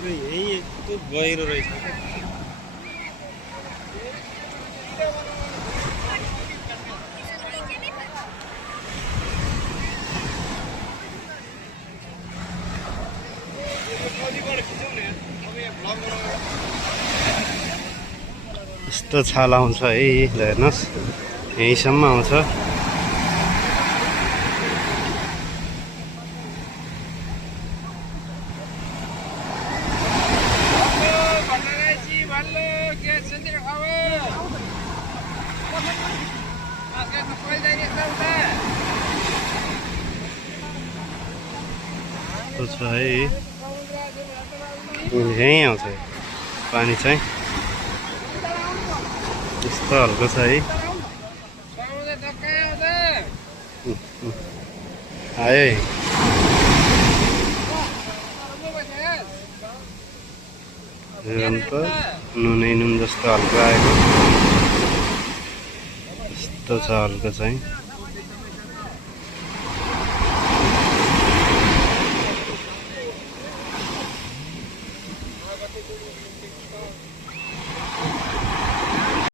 यही यस्तो गहिरो रहेछ क्या। यस्तो छाल आउँछ है, हेर्नुहोस् यहीँसम्म आउँछ। छ है, यहीँ आउँछ पानी चाहिँ। यस्तो हल्को छ है। आयो है। अन्त नुनै नुन जस्तो हल्को आएको, यस्तो छ हल्को चाहिँ।